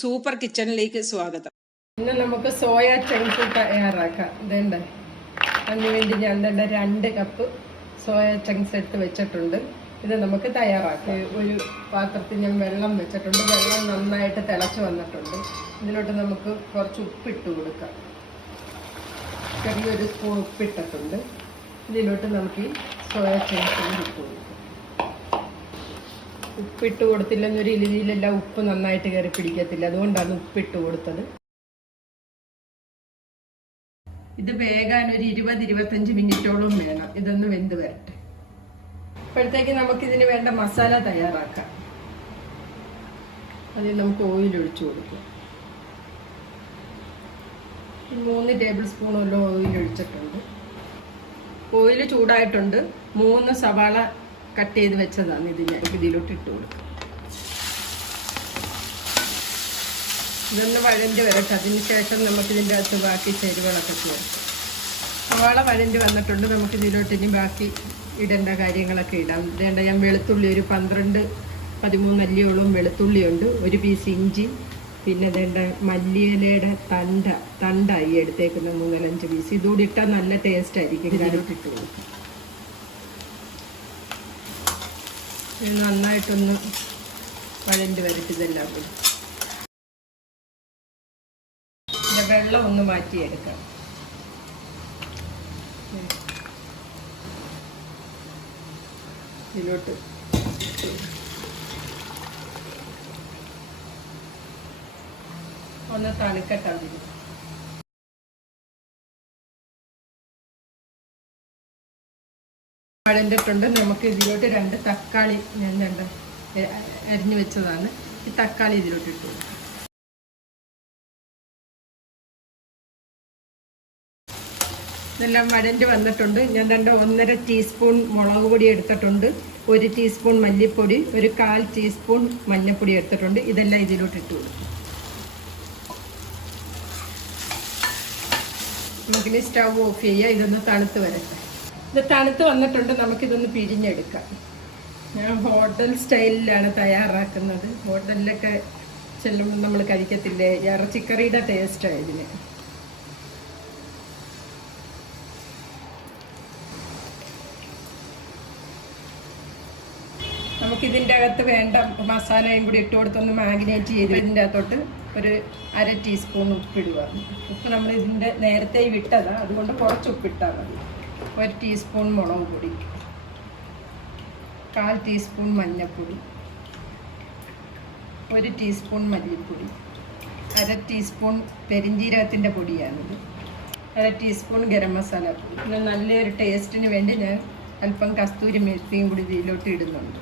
Super കിച്ചണിലേക്ക് സ്വാഗതം. ഇന്ന് നമുക്ക് സോയ ചങ്ക്സ് തയ്യാറാക്കാം. ഇതേണ്ട? അതിന് വേണ്ടി ഞാൻ തന്നെ രണ്ട് കപ്പ് സോയ ചങ്ക്സ് എടുത്ത് വെച്ചിട്ടുണ്ട്. ഇത് നമുക്ക് തയ്യാറാക്കാം. ഒരു പാത്രത്തിൽ ഞാൻ വെള്ളം വെച്ചിട്ടുണ്ട്. വെള്ളം നന്നായിട്ട് തിളച്ച് വന്നിട്ടുണ്ട്. ഇതിലോട്ട് നമുക്ക് കുറച്ച് ഉപ്പിട്ട് കൊടുക്കാം. ചെറിയൊരു സ്പൂൺ ഉപ്പിട്ടിട്ടുണ്ട്. ഇതിലോട്ട് നമുക്ക് ഈ സോയ ചങ്ക്സ് ഇട്ട് കൊടുക്കാം. ഉപ്പിട്ട് കൊടുത്തില്ലെന്നൊരു രീതിയിലല്ല ഉപ്പ് നന്നായിട്ട് കയറി പിടിക്കത്തില്ല. അതുകൊണ്ടാണ് ഉപ്പിട്ട് കൊടുത്തത്. ഇത് വേകാൻ ഒരു ഇരുപത് ഇരുപത്തഞ്ച് മിനിറ്റോളം വേണം. ഇതൊന്ന് വെന്ത് വരട്ടെ. നമുക്ക് ഇതിന് വേണ്ട മസാല തയ്യാറാക്കാം. അതിൽ നമുക്ക് ഓയിൽ ഒഴിച്ചു കൊടുക്കാം. മൂന്ന് ടേബിൾ സ്പൂണോളം ഓയിൽ ഒഴിച്ചിട്ടുണ്ട്. ഓയിൽ ചൂടായിട്ടുണ്ട്. മൂന്ന് സവാള കട്ട് ചെയ്ത് വെച്ചതാണ് ഇത് ഞാൻ ഇതിലോട്ട് ഇട്ട് കൊടുക്കുക ഇതൊന്ന് വഴണ്ടി വരട്ടെ. അതിന് ശേഷം നമുക്ക് ഇതിന്റെ അകത്ത് ബാക്കി ചേരുവകളൊക്കെ ചേർക്കാം സവാള വഴണ്ട് വന്നിട്ടുണ്ട്. നമുക്ക് ഇതിലോട്ട് ഇനി ബാക്കി ഇടേണ്ട കാര്യങ്ങളൊക്കെ ഇടാം. ഇടേണ്ട ഞാൻ വെളുത്തുള്ളി ഒരു പന്ത്രണ്ട് പതിമൂന്ന് അല്ലിയോളം വെളുത്തുള്ളിയുണ്ട് ഒരു പീസ് ഇഞ്ചി. പിന്നെ ഇതേണ്ട മല്ലിയിലയുടെ തണ്ട തണ്ടായി എടുത്തേക്കുന്ന മൂന്നാലഞ്ച് പീസ്. ഇതുകൂടി ഇട്ടാൽ നല്ല ടേസ്റ്റ് ആയിരിക്കും. ഇതിലോട്ട് ഇട്ട് കൊടുക്കും. ഇത് നന്നായിട്ടൊന്ന് വഴണ്ട് വരട്ട് ഇതെല്ലാം കൂടി വെള്ളം ഒന്ന് മാറ്റിയെടുക്കാം. ഇതിലോട്ട് ഒന്ന് തണുക്കട്ടെ അതിന് നമുക്ക് ഇതിലോട്ട് രണ്ട് തക്കാളി ഞാൻ രണ്ട് അരിഞ്ഞു വെച്ചതാണ്. ഈ തക്കാളി ഇതിലോട്ട് ഇട്ടു ഇതെല്ലാം വഴണ്ട് വന്നിട്ടുണ്ട്. ഞാൻ രണ്ട് ഒന്നര ടീസ്പൂൺ മുളക് പൊടി എടുത്തിട്ടുണ്ട്. ഒരു ടീസ്പൂൺ മല്ലിപ്പൊടി ഒരു കാൽ ടീസ്പൂൺ മഞ്ഞൾപ്പൊടി എടുത്തിട്ടുണ്ട്. ഇതെല്ലാം ഇതിലോട്ട് ഇട്ട് നമുക്കിനി സ്റ്റൗ ഓഫ് ചെയ്യുക. ഇതൊന്ന് തണുത്ത് വരട്ടെ. ഇത് തണുത്ത് വന്നിട്ടുണ്ട് നമുക്കിതൊന്ന് പിഴിഞ്ഞെടുക്കാം ഞാൻ ഹോട്ടൽ സ്റ്റൈലിലാണ് തയ്യാറാക്കുന്നത്. ഹോട്ടലിലൊക്കെ ചെല്ലുമ്പോൾ നമ്മൾ കഴിക്കത്തില്ലേ? ഇറച്ചിക്കറിയുടെ ടേസ്റ്റാണ് ഇതിന്. നമുക്കിതിന്റെ അകത്ത് വേണ്ട മസാലയും കൂടി ഇട്ട് കൊടുത്തൊന്ന് മാഗ്നേറ്റ് ചെയ്ത് ഇതിന്റെ അകത്തോട്ട് ഒരു അര ടീസ്പൂൺ ഉപ്പിടുക. ഉപ്പ് നമ്മൾ ഇതിന്റെ നേരത്തെ വിട്ടതാണ് അതുകൊണ്ട് കുറച്ച് ഉപ്പിട്ടാൽ മതി. ഒരു ടീസ്പൂൺ മുളക് പൊടി കാൽ ടീസ്പൂൺ മഞ്ഞൾപ്പൊടി ഒരു ടീസ്പൂൺ മല്ലിപ്പൊടി അര ടീസ്പൂൺ പെരിഞ്ജീരകത്തിന്റെ പൊടിയാണിത്. അര ടീസ്പൂൺ ഗരം മസാല പിന്നെ നല്ലൊരു ടേസ്റ്റിന് വേണ്ടി ഞാൻ അല്പം കസ്തൂരി മേത്തിയും കൂടി ഇതിലോട്ട് ഇടുന്നുണ്ട്.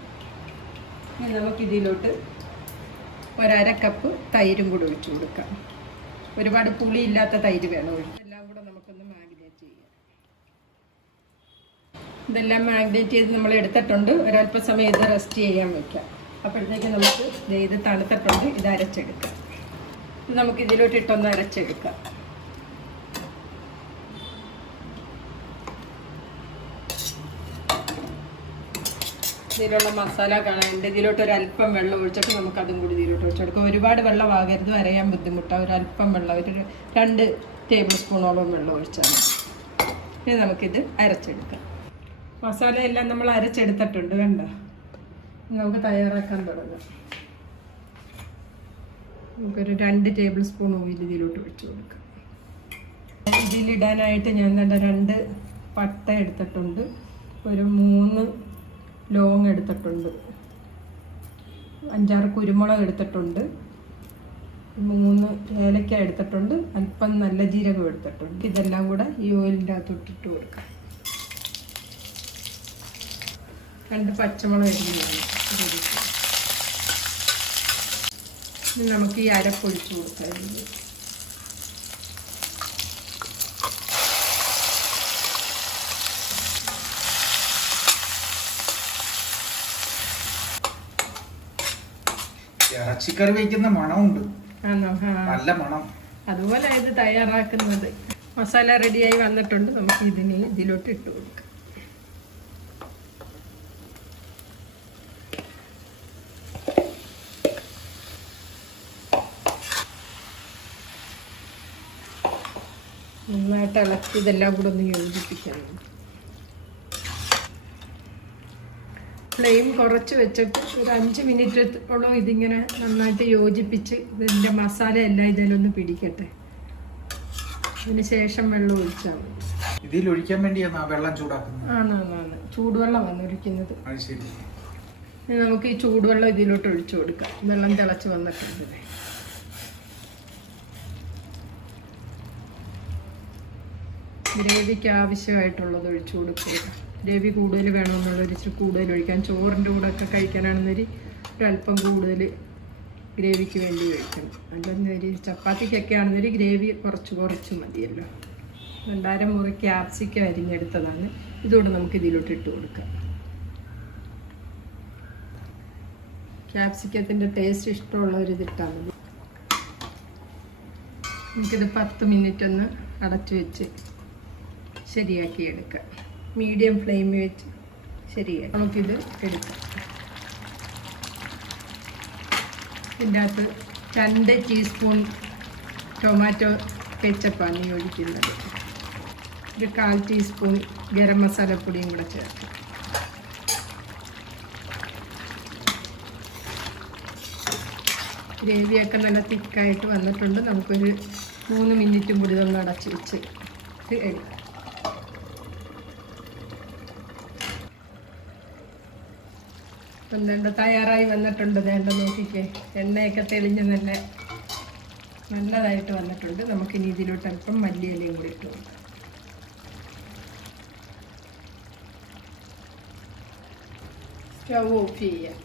ഇനി നമുക്ക് ഒരര കപ്പ് തൈരും കൂടി ഒഴിച്ചു കൊടുക്കാം. ഒരുപാട് പുളിയില്ലാത്ത തൈര് വേണം ഒഴിച്ച് എല്ലാം കൂടെ നമുക്കൊന്ന് മാഗ്നേറ്റ് ചെയ്യാം ഇതെല്ലാം മാഗ്നേറ്റ് ചെയ്ത് നമ്മൾ എടുത്തിട്ടുണ്ട്. ഒരല്പസമയം ഇത് റെസ്റ്റ് ചെയ്യാൻ വെക്കാം. അപ്പോഴത്തേക്ക് നമുക്ക് ഇത് തണുത്തിട്ടുണ്ട്. ഇത് അരച്ചെടുക്കാം. ഇത് നമുക്ക് ഇതിലോട്ട് ഇട്ടൊന്ന് അരച്ചെടുക്കാം. ഇതിലുള്ള മസാല കാണാനുണ്ട് ഇതിലോട്ട് ഒരു അല്പം വെള്ളം ഒഴിച്ചിട്ട് നമുക്ക് അതും കൂടി ഇതിലോട്ട് ഒഴിച്ചെടുക്കാം. ഒരുപാട് വെള്ളം ആകരുത്. അരയാൻ ബുദ്ധിമുട്ടാണ് ഒരു അല്പം വെള്ളം ഒരു രണ്ട് ടേബിൾ സ്പൂണോളം വെള്ളം ഒഴിച്ചാൽ ഇനി നമുക്കിത് അരച്ചെടുക്കാം. മസാല എല്ലാം നമ്മൾ അരച്ചെടുത്തിട്ടുണ്ട് കണ്ടോ? നമുക്ക് തയ്യാറാക്കാൻ തുടങ്ങാം. നമുക്കൊരു രണ്ട് ടേബിൾ സ്പൂൺ ഓയിൽ ഇതിലോട്ട് വെച്ച് കൊടുക്കാം. ഇതിലിടാനായിട്ട് ഞാൻ തന്നെ രണ്ട് പട്ട എടുത്തിട്ടുണ്ട്. ഒരു മൂന്ന് ലോങ് എടുത്തിട്ടുണ്ട്. അഞ്ചാറ് കുരുമുളക് എടുത്തിട്ടുണ്ട്. മൂന്ന് ഏലക്ക എടുത്തിട്ടുണ്ട്. അല്പം നല്ല ജീരകം എടുത്തിട്ടുണ്ട്. ഇതെല്ലാം കൂടെ ഈ ഓയിലിന്റെ അകത്തോട്ടിട്ട് കൊടുക്കാം. രണ്ട് പച്ചമുളക് ഇനി നമുക്ക് ഈ അരപ്പൊഴിച്ച് കൊടുക്കാം കൊടുക്കാൻ ഇറച്ചിക്കറി വയ്ക്കുന്ന മണമുണ്ട്. നല്ല മണം. അതുപോലെ ഇത് തയ്യാറാക്കുന്നത്. മസാല റെഡിയായി വന്നിട്ടുണ്ട്. നമുക്ക് ഇതിനെ ഇതിലോട്ട് ഇട്ട് കൊടുക്കാം. നന്നായിട്ട് ഇളക്കി ഇതെല്ലാം കൂടെ ഒന്ന് യോജിപ്പിക്കണം. ഫ്ലെയിം കുറച്ച് വെച്ചിട്ട് ഒരു അഞ്ച് മിനിറ്റോളം ഇതിങ്ങനെ നന്നായിട്ട് യോജിപ്പിച്ച് ഇതിന്റെ മസാല എല്ലാം ഇതിലൊന്ന് പിടിക്കട്ടെ. അതിന് ശേഷം വെള്ളം ഒഴിച്ചാൽ മതി. ഇതിൽ ഒഴിക്കാൻ വേണ്ടിയാണ് വെള്ളം ചൂടാക്കുന്നത്. ആണ് ചൂടുവെള്ളമാണ് ഒഴിക്കുന്നത്. അത് ശരി. നമുക്ക് ഈ ചൂടുവെള്ളം ഇതിലോട്ട് ഒഴിച്ചു കൊടുക്കാം. വെള്ളം തിളച്ച് വന്നിട്ടുണ്ട്. ഗ്രേവിക്ക് ആവശ്യമായിട്ടുള്ളത് ഒഴിച്ചു കൊടുക്കുക. ഗ്രേവി കൂടുതൽ വേണമെന്നുള്ള ഇച്ചിരി കൂടുതൽ ഒഴിക്കാൻ ചോറിന്റെ കൂടെ ഒക്കെ കഴിക്കാനാണെന്നൊരു ഒരല്പം കൂടുതൽ ഗ്രേവിക്ക് വേണ്ടി ഒഴിക്കണം. അല്ലെന്നൊരു ചപ്പാത്തിക്കൊക്കെ ആണെന്നൊരു ഗ്രേവി കുറച്ച് കുറച്ച് മതിയല്ലോ. രണ്ടായിരം മുറി ക്യാപ്സിക്കം അരിഞ്ഞെടുത്തതാണ്. ഇതുകൂടെ നമുക്ക് ഇതിലോട്ട് ഇട്ട് കൊടുക്കാം. ക്യാപ്സിക്കത്തിന്റെ ടേസ്റ്റ് ഇഷ്ടമുള്ളവർ ഇതിട്ടാൽ മതി. നമുക്കിത് പത്ത് മിനിറ്റ് ഒന്ന് അടച്ചു വെച്ച് ശരിയാക്കി എടുക്കാം മീഡിയം ഫ്ലെയിമിൽ വെച്ച് ശരിയാക്കി. നമുക്കിത് എടുക്കാം. ഇതിന്റെ അകത്ത് രണ്ട് ടീസ്പൂൺ ടൊമാറ്റോ കെച്ചപ്പാണ് ഈ ഒഴിക്കുന്നത്. ഒരു കാൽ ടീസ്പൂൺ ഗരം മസാലപ്പൊടിയും കൂടെ ചേർക്കാം. ഗ്രേവിയൊക്കെ നല്ല തിക്കായിട്ട് വന്നിട്ടുണ്ട്. നമുക്കൊരു മൂന്ന് മിനിറ്റും കൂടി ഇതൊന്ന് അടച്ച് വെച്ച് എടുക്കാം. ഇപ്പം വേണ്ട തയ്യാറായി വന്നിട്ടുണ്ട് വേണ്ട നോക്കിക്കേ. എണ്ണയൊക്കെ തെളിഞ്ഞ് തന്നെ നല്ലതായിട്ട് വന്നിട്ടുണ്ട്. നമുക്കിനി ഇതിലോട്ട് അല്പം മല്ലിയിലയും കൂടി ഇട്ട് കൊടുക്കാം. സ്റ്റവ് ഓഫ് ചെയ്യാം.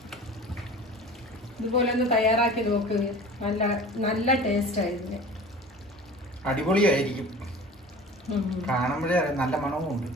ഇതുപോലെ ഒന്ന് തയ്യാറാക്കി നോക്ക്. നല്ല നല്ല ടേസ്റ്റ് ആയിരുന്നു. അടിപൊളിയായിരിക്കും. കാണുമ്പോഴേ നല്ല മണവും ഉണ്ട്